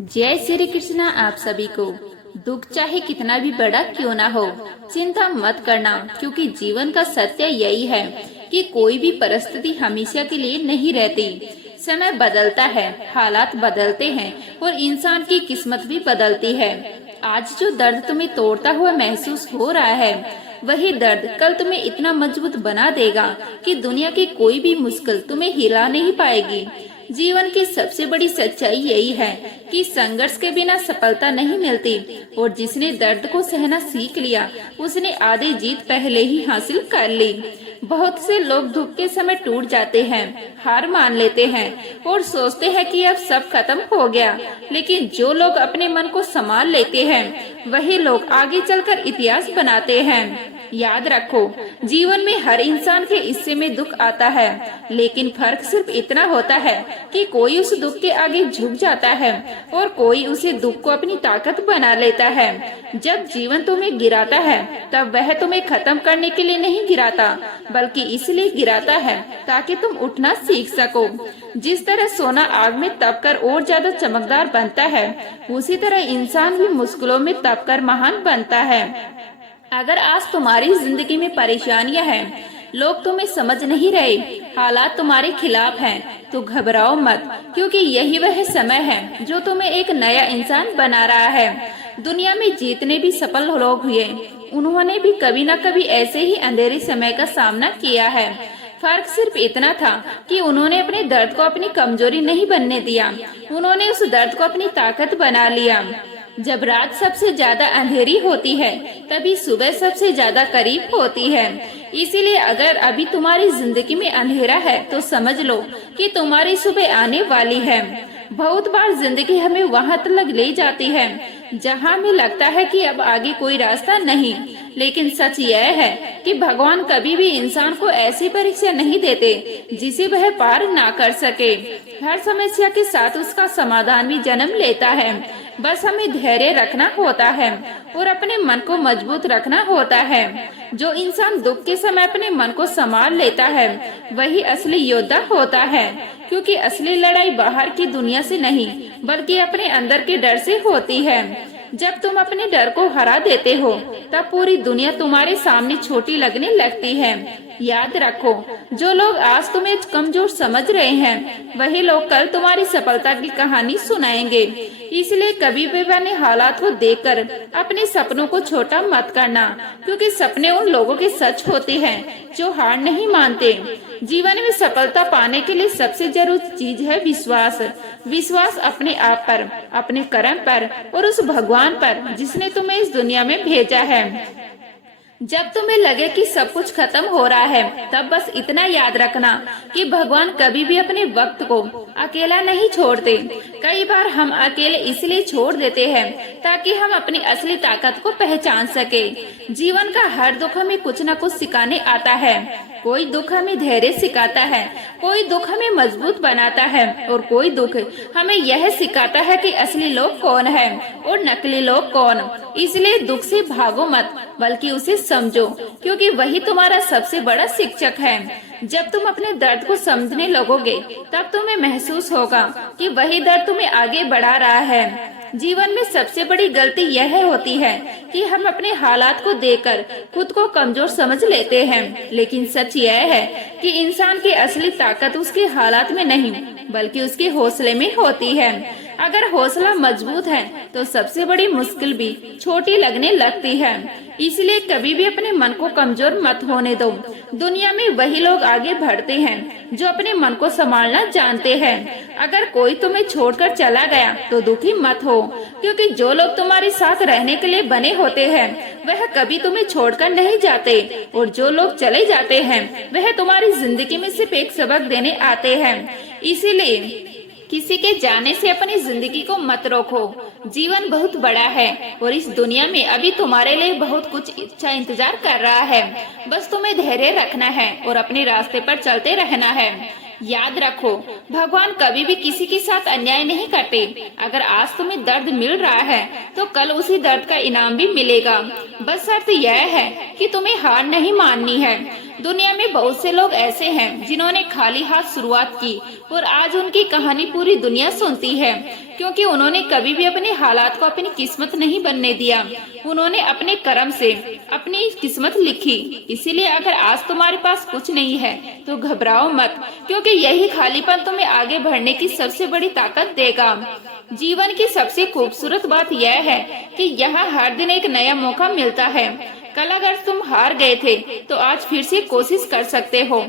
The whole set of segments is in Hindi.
जय श्री कृष्णा। आप सभी को दुख चाहे कितना भी बड़ा क्यों ना हो, चिंता मत करना, क्योंकि जीवन का सत्य यही है कि कोई भी परिस्थिति हमेशा के लिए नहीं रहती। समय बदलता है, हालात बदलते हैं और इंसान की किस्मत भी बदलती है। आज जो दर्द तुम्हें तोड़ता हुआ महसूस हो रहा है, वही दर्द कल तुम्हें इतना मजबूत बना देगा कि दुनिया की कोई भी मुश्किल तुम्हें हिला नहीं पाएगी। जीवन की सबसे बड़ी सच्चाई यही है कि संघर्ष के बिना सफलता नहीं मिलती और जिसने दर्द को सहना सीख लिया उसने आधी जीत पहले ही हासिल कर ली। बहुत से लोग दुख के समय टूट जाते हैं, हार मान लेते हैं और सोचते हैं कि अब सब खत्म हो गया, लेकिन जो लोग अपने मन को संभाल लेते हैं वही लोग आगे चलकर इतिहास बनाते हैं। याद रखो, जीवन में हर इंसान के हिस्से में दुख आता है, लेकिन फर्क सिर्फ इतना होता है कि कोई उस दुख के आगे झुक जाता है और कोई उसे दुख को अपनी ताकत बना लेता है। जब जीवन तुम्हें गिराता है तब वह तुम्हें खत्म करने के लिए नहीं गिराता, बल्कि इसलिए गिराता है ताकि तुम उठना सीख सको। जिस तरह सोना आग में तपकर और ज्यादा चमकदार बनता है, उसी तरह इंसान भी मुश्किलों में तपकर महान बनता है। अगर आज तुम्हारी जिंदगी में परेशानियां हैं, लोग तुम्हें समझ नहीं रहे, हालात तुम्हारे खिलाफ हैं, तो घबराओ मत, क्योंकि यही वह समय है जो तुम्हें एक नया इंसान बना रहा है। दुनिया में जितने भी सफल लोग हुए, उन्होंने भी कभी न कभी ऐसे ही अंधेरे समय का सामना किया है। फर्क सिर्फ इतना था कि उन्होंने अपने दर्द को अपनी कमजोरी नहीं बनने दिया, उन्होंने उस दर्द को अपनी ताकत बना लिया। जब रात सबसे ज्यादा अंधेरी होती है, तभी सुबह सबसे ज्यादा करीब होती है। इसीलिए अगर अभी तुम्हारी जिंदगी में अंधेरा है तो समझ लो कि तुम्हारी सुबह आने वाली है। बहुत बार जिंदगी हमें वहां तक ले जाती है जहां हमें लगता है कि अब आगे कोई रास्ता नहीं, लेकिन सच यह है कि भगवान कभी भी इंसान को ऐसी परीक्षा नहीं देते जिसे वह पार ना कर सके। हर समस्या के साथ उसका समाधान भी जन्म लेता है। बस हमें धैर्य रखना होता है और अपने मन को मजबूत रखना होता है। जो इंसान दुख के समय अपने मन को संभाल लेता है, वही असली योद्धा होता है, क्योंकि असली लड़ाई बाहर की दुनिया से नहीं, बल्कि अपने अंदर के डर से होती है। जब तुम अपने डर को हरा देते हो, तब पूरी दुनिया तुम्हारे सामने छोटी लगने लगती है। याद रखो, जो लोग आज तुम्हें कमजोर समझ रहे हैं, वही लोग कल तुम्हारी सफलता की कहानी सुनाएंगे। इसलिए कभी भी बने हालात को देखकर अपने सपनों को छोटा मत करना, क्योंकि सपने उन लोगों के सच होते हैं जो हार नहीं मानते। जीवन में सफलता पाने के लिए सबसे जरूरी चीज है विश्वास। विश्वास अपने आप पर, अपने कर्म पर और उस भगवान पर जिसने तुम्हें इस दुनिया में भेजा है। जब तुम्हें लगे कि सब कुछ खत्म हो रहा है, तब बस इतना याद रखना कि भगवान कभी भी अपने वक्त को अकेला नहीं छोड़ते। कई बार हम अकेले इसलिए छोड़ देते हैं ताकि हम अपनी असली ताकत को पहचान सके। जीवन का हर दुख हमें कुछ न कुछ सिखाने आता है। कोई दुख हमें धैर्य सिखाता है, कोई दुख हमें मजबूत बनाता है और कोई दुख हमें यह सिखाता है कि असली लोग कौन है और नकली लोग कौन। इसलिए दुख से भागो मत, बल्कि उसे समझो, क्योंकि वही तुम्हारा सबसे बड़ा शिक्षक है। जब तुम अपने दर्द को समझने लगोगे, तब तुम्हें महसूस होगा कि वही दर्द तुम्हें आगे बढ़ा रहा है। जीवन में सबसे बड़ी गलती यह होती है कि हम अपने हालात को देखकर खुद को कमजोर समझ लेते हैं, लेकिन सच यह है कि इंसान की असली ताकत उसके हालात में नहीं, बल्कि उसके हौसले में होती है। अगर हौसला मजबूत है तो सबसे बड़ी मुश्किल भी छोटी लगने लगती है। इसलिए कभी भी अपने मन को कमजोर मत होने दो। दुनिया में वही लोग आगे बढ़ते हैं जो अपने मन को संभालना जानते हैं। अगर कोई तुम्हें छोड़कर चला गया तो दुखी मत हो, क्योंकि जो लोग तुम्हारे साथ रहने के लिए बने होते हैं वह कभी तुम्हें छोड़कर नहीं जाते, और जो लोग चले जाते हैं वह तुम्हारी जिंदगी में सिर्फ एक सबक देने आते हैं। इसीलिए किसी के जाने से अपनी जिंदगी को मत रोको। जीवन बहुत बड़ा है और इस दुनिया में अभी तुम्हारे लिए बहुत कुछ अच्छा इंतजार कर रहा है। बस तुम्हें धैर्य रखना है और अपने रास्ते पर चलते रहना है। याद रखो, भगवान कभी भी किसी के साथ अन्याय नहीं करते। अगर आज तुम्हें दर्द मिल रहा है तो कल उसी दर्द का इनाम भी मिलेगा। बस शर्त यह है कि तुम्हें हार नहीं माननी है। दुनिया में बहुत से लोग ऐसे हैं जिन्होंने खाली हाथ शुरुआत की और आज उनकी कहानी पूरी दुनिया सुनती है, क्योंकि उन्होंने कभी भी अपने हालात को अपनी किस्मत नहीं बनने दिया। उन्होंने अपने कर्म से अपनी किस्मत लिखी। इसीलिए अगर आज तुम्हारे पास कुछ नहीं है तो घबराओ मत, क्योंकि यही खालीपन तुम्हें आगे बढ़ने की सबसे बड़ी ताकत देगा। जीवन की सबसे खूबसूरत बात यह है कि यहाँ हर दिन एक नया मौका मिलता है। कल अगर तुम हार गए थे तो आज फिर से कोशिश कर सकते हो।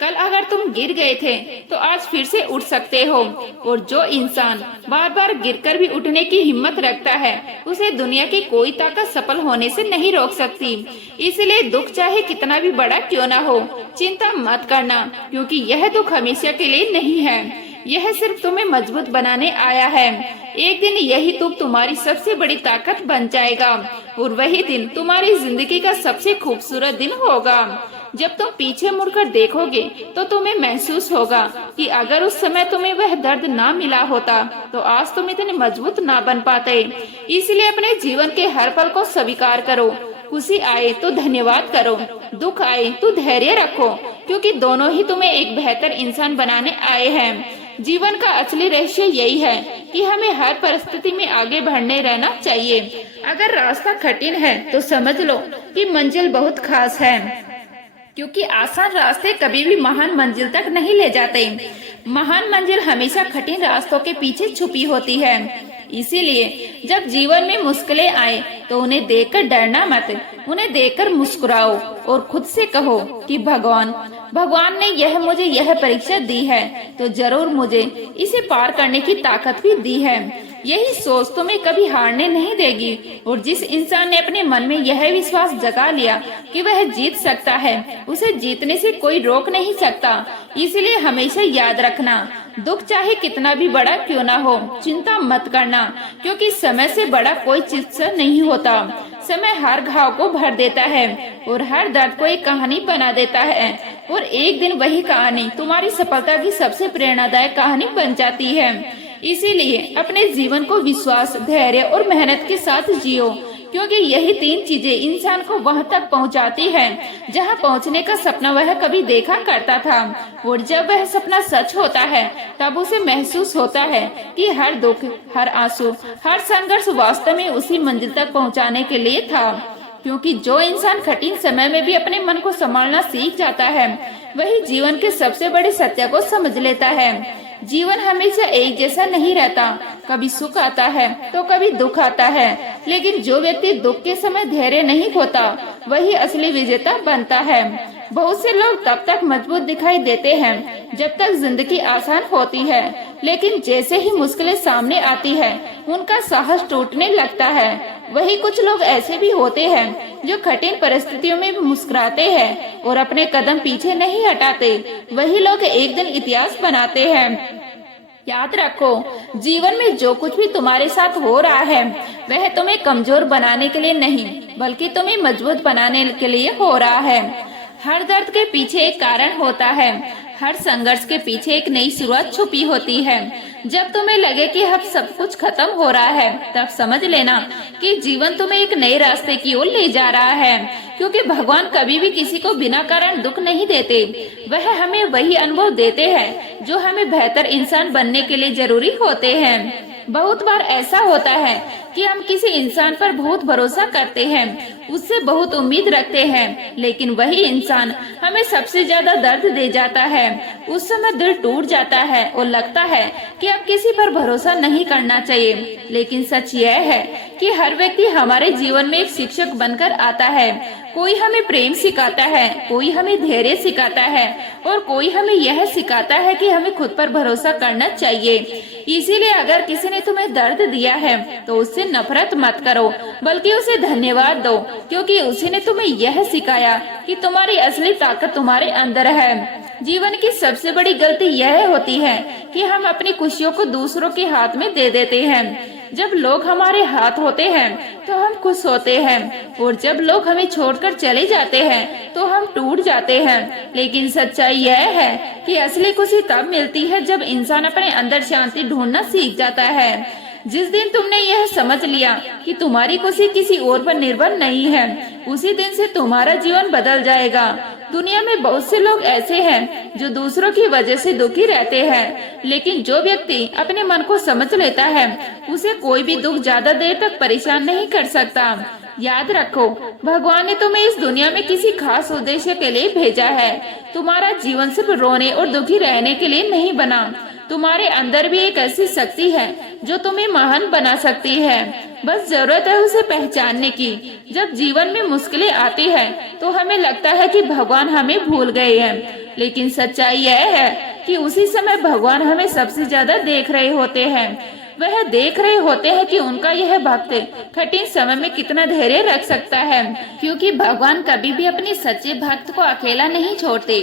कल अगर तुम गिर गए थे तो आज फिर से उठ सकते हो। और जो इंसान बार बार गिरकर भी उठने की हिम्मत रखता है उसे दुनिया की कोई ताकत सफल होने से नहीं रोक सकती। इसलिए दुख चाहे कितना भी बड़ा क्यों न हो, चिंता मत करना, क्योंकि यह दुख हमेशा के लिए नहीं है। यह सिर्फ तुम्हें मजबूत बनाने आया है। एक दिन यही दुख तुम्हारी सबसे बड़ी ताकत बन जाएगा और वही दिन तुम्हारी जिंदगी का सबसे खूबसूरत दिन होगा। जब तुम पीछे मुड़कर देखोगे तो तुम्हें महसूस होगा कि अगर उस समय तुम्हें वह दर्द ना मिला होता तो आज तुम इतने मजबूत ना बन पाते। इसलिए अपने जीवन के हर पल को स्वीकार करो। खुशी आए तो धन्यवाद करो, दुख आए तो धैर्य रखो, क्योंकि दोनों ही तुम्हें एक बेहतर इंसान बनाने आए हैं। जीवन का असली रहस्य यही है कि हमें हर परिस्थिति में आगे बढ़ने रहना चाहिए। अगर रास्ता कठिन है तो समझ लो कि मंजिल बहुत खास है, क्योंकि आसान रास्ते कभी भी महान मंजिल तक नहीं ले जाते। महान मंजिल हमेशा कठिन रास्तों के पीछे छुपी होती है। इसीलिए जब जीवन में मुश्किलें आए तो उन्हें देखकर डरना मत, उन्हें देखकर मुस्कुराओ और खुद से कहो कि भगवान ने मुझे यह परीक्षा दी है तो जरूर मुझे इसे पार करने की ताकत भी दी है। यही सोच तुम्हें कभी हारने नहीं देगी। और जिस इंसान ने अपने मन में यह विश्वास जगा लिया कि वह जीत सकता है, उसे जीतने से कोई रोक नहीं सकता। इसलिए हमेशा याद रखना, दुख चाहे कितना भी बड़ा क्यों ना हो, चिंता मत करना, क्योंकि समय से बड़ा कोई चिकित्सक नहीं होता। समय हर घाव को भर देता है और हर दर्द को एक कहानी बना देता है, और एक दिन वही कहानी तुम्हारी सफलता की सबसे प्रेरणादायक कहानी बन जाती है। इसीलिए अपने जीवन को विश्वास, धैर्य और मेहनत के साथ जियो, क्योंकि यही तीन चीजें इंसान को वहां तक पहुंचाती हैं जहां पहुंचने का सपना वह कभी देखा करता था। और जब वह सपना सच होता है तब उसे महसूस होता है कि हर दुख, हर आंसू, हर संघर्ष वास्तव में उसी मंजिल तक पहुंचाने के लिए था। क्योंकि जो इंसान कठिन समय में भी अपने मन को संभालना सीख जाता है, वही जीवन के सबसे बड़े सत्य को समझ लेता है। जीवन हमेशा एक जैसा नहीं रहता, कभी सुख आता है तो कभी दुख आता है, लेकिन जो व्यक्ति दुख के समय धैर्य नहीं खोता वही असली विजेता बनता है। बहुत से लोग तब तक मजबूत दिखाई देते हैं जब तक जिंदगी आसान होती है, लेकिन जैसे ही मुश्किलें सामने आती है उनका साहस टूटने लगता है। वही कुछ लोग ऐसे भी होते हैं जो कठिन परिस्थितियों में भी मुस्कुराते हैं और अपने कदम पीछे नहीं हटाते। वही लोग एक दिन इतिहास बनाते हैं। याद रखो, जीवन में जो कुछ भी तुम्हारे साथ हो रहा है वह तुम्हें कमजोर बनाने के लिए नहीं, बल्कि तुम्हें मजबूत बनाने के लिए हो रहा है। हर दर्द के पीछे एक कारण होता है, हर संघर्ष के पीछे एक नई शुरुआत छुपी होती है। जब तुम्हें लगे कि अब सब कुछ खत्म हो रहा है, तब समझ लेना कि जीवन तुम्हें एक नए रास्ते की ओर ले जा रहा है, क्योंकि भगवान कभी भी किसी को बिना कारण दुख नहीं देते। वह हमें वही अनुभव देते हैं जो हमें बेहतर इंसान बनने के लिए जरूरी होते हैं। बहुत बार ऐसा होता है कि हम किसी इंसान पर बहुत भरोसा करते हैं, उससे बहुत उम्मीद रखते हैं, लेकिन वही इंसान हमें सबसे ज्यादा दर्द दे जाता है। उस समय दिल टूट जाता है और लगता है कि अब किसी पर भरोसा नहीं करना चाहिए। लेकिन सच यह है कि हर व्यक्ति हमारे जीवन में एक शिक्षक बनकर आता है। कोई हमें प्रेम सिखाता है, कोई हमें धैर्य सिखाता है और कोई हमें यह सिखाता है कि हमें खुद पर भरोसा करना चाहिए। इसीलिए अगर किसी ने तुम्हें दर्द दिया है तो उससे नफरत मत करो, बल्कि उसे धन्यवाद दो, क्योंकि उसी ने तुम्हें यह सिखाया कि तुम्हारी असली ताकत तुम्हारे अंदर है। जीवन की सबसे बड़ी गलती यह होती है कि हम अपनी खुशियों को दूसरों के हाथ में दे देते हैं। जब लोग हमारे हाथ होते हैं तो हम खुश होते हैं, और जब लोग हमें छोड़कर चले जाते हैं तो हम टूट जाते हैं। लेकिन सच्चाई यह है कि असली खुशी तब मिलती है जब इंसान अपने अंदर शांति ढूंढना सीख जाता है। जिस दिन तुमने यह समझ लिया कि तुम्हारी खुशी किसी और पर निर्भर नहीं है, उसी दिन से तुम्हारा जीवन बदल जाएगा। दुनिया में बहुत से लोग ऐसे हैं जो दूसरों की वजह से दुखी रहते हैं, लेकिन जो व्यक्ति अपने मन को समझ लेता है उसे कोई भी दुख ज्यादा देर तक परेशान नहीं कर सकता। याद रखो, भगवान ने तुम्हें इस दुनिया में किसी खास उद्देश्य के लिए भेजा है। तुम्हारा जीवन सिर्फ रोने और दुखी रहने के लिए नहीं बना। तुम्हारे अंदर भी एक ऐसी शक्ति है जो तुम्हें महान बना सकती है। बस जरूरत है उसे पहचानने की। जब जीवन में मुश्किलें आती हैं, तो हमें लगता है कि भगवान हमें भूल गए हैं, लेकिन सच्चाई यह है कि उसी समय भगवान हमें सबसे ज्यादा देख रहे होते हैं। वह देख रहे होते हैं कि उनका यह भक्त कठिन समय में कितना धैर्य रख सकता है, क्योंकि भगवान कभी भी अपने सच्चे भक्त को अकेला नहीं छोड़ते।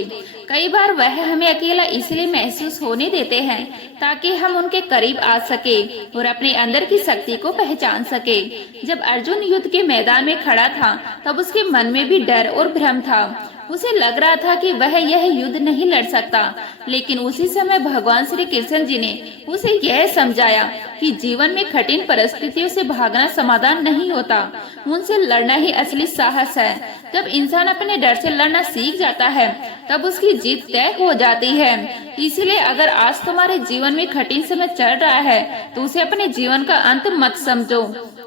कई बार वह हमें अकेला इसलिए महसूस होने देते हैं ताकि हम उनके करीब आ सके और अपने अंदर की शक्ति को पहचान सके। जब अर्जुन युद्ध के मैदान में खड़ा था, तब उसके मन में भी डर और भ्रम था। उसे लग रहा था कि वह यह युद्ध नहीं लड़ सकता, लेकिन उसी समय भगवान श्री कृष्ण जी ने उसे यह समझाया कि जीवन में कठिन परिस्थितियों से भागना समाधान नहीं होता, उनसे लड़ना ही असली साहस है। जब इंसान अपने डर से लड़ना सीख जाता है, तब उसकी जीत तय हो जाती है। इसलिए अगर आज तुम्हारे जीवन में कठिन समय चल रहा है, तो उसे अपने जीवन का अंत मत समझो,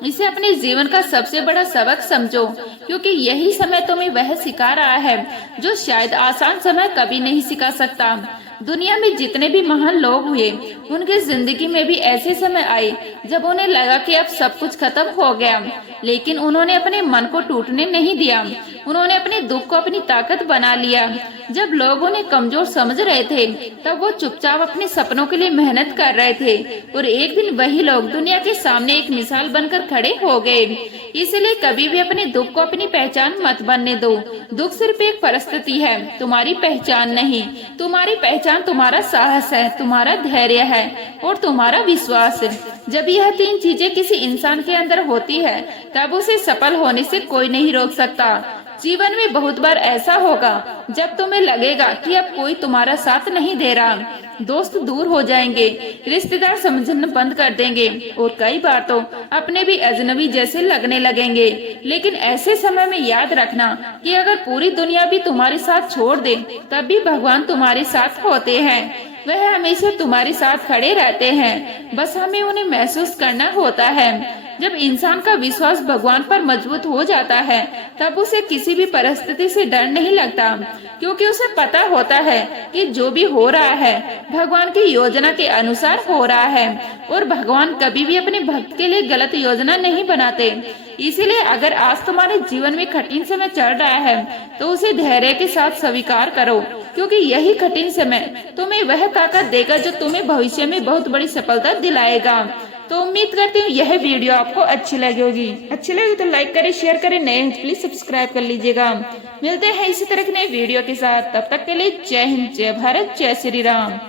इसे अपने जीवन का सबसे बड़ा सबक समझो, क्योंकि यही समय तुम्हें वह सिखा रहा है जो शायद आसान समय कभी नहीं सिखा सकता। दुनिया में जितने भी महान लोग हुए, उनके जिंदगी में भी ऐसे समय आए जब उन्हें लगा कि अब सब कुछ खत्म हो गया, लेकिन उन्होंने अपने मन को टूटने नहीं दिया। उन्होंने अपने दुख को अपनी ताकत बना लिया। जब लोग उन्हें कमजोर समझ रहे थे, तब वो चुपचाप अपने सपनों के लिए मेहनत कर रहे थे, और एक दिन वही लोग दुनिया के सामने एक मिसाल बनकर खड़े हो गए। इसलिए कभी भी अपने दुख को अपनी पहचान मत बनने दो। दुख सिर्फ एक परिस्थिति है, तुम्हारी पहचान नहीं। तुम्हारी पहचान तुम्हारा साहस है, तुम्हारा धैर्य है और तुम्हारा विश्वास। जब यह तीन चीजें किसी इंसान के अंदर होती है, तब उसे सफल होने से कोई नहीं रोक सकता। जीवन में बहुत बार ऐसा होगा जब तुम्हें लगेगा कि अब कोई तुम्हारा साथ नहीं दे रहा, दोस्त दूर हो जाएंगे, रिश्तेदार समझना बंद कर देंगे, और कई बार तो अपने भी अजनबी जैसे लगने लगेंगे। लेकिन ऐसे समय में याद रखना कि अगर पूरी दुनिया भी तुम्हारे साथ छोड़ दे, तब भी भगवान तुम्हारे साथ होते हैं। वह हमेशा तुम्हारे साथ खड़े रहते हैं, बस हमें उन्हें महसूस करना होता है। जब इंसान का विश्वास भगवान पर मजबूत हो जाता है, तब उसे किसी भी परिस्थिति से डर नहीं लगता, क्योंकि उसे पता होता है कि जो भी हो रहा है भगवान की योजना के अनुसार हो रहा है, और भगवान कभी भी अपने भक्त के लिए गलत योजना नहीं बनाते। इसीलिए अगर आज तुम्हारे जीवन में कठिन समय चल रहा है, तो उसे धैर्य के साथ स्वीकार करो, क्योंकि यही कठिन समय तुम्हें वह ताकत देगा जो तुम्हें भविष्य में बहुत बड़ी सफलता दिलाएगा। तो उम्मीद करती हूँ यह वीडियो आपको अच्छी लगी होगी। अच्छी लगी तो लाइक करें, शेयर करें, नए प्लीज सब्सक्राइब कर लीजिएगा। मिलते हैं इसी तरह के नए वीडियो के साथ, तब तक के लिए जय हिंद, जय भारत, जय श्री राम।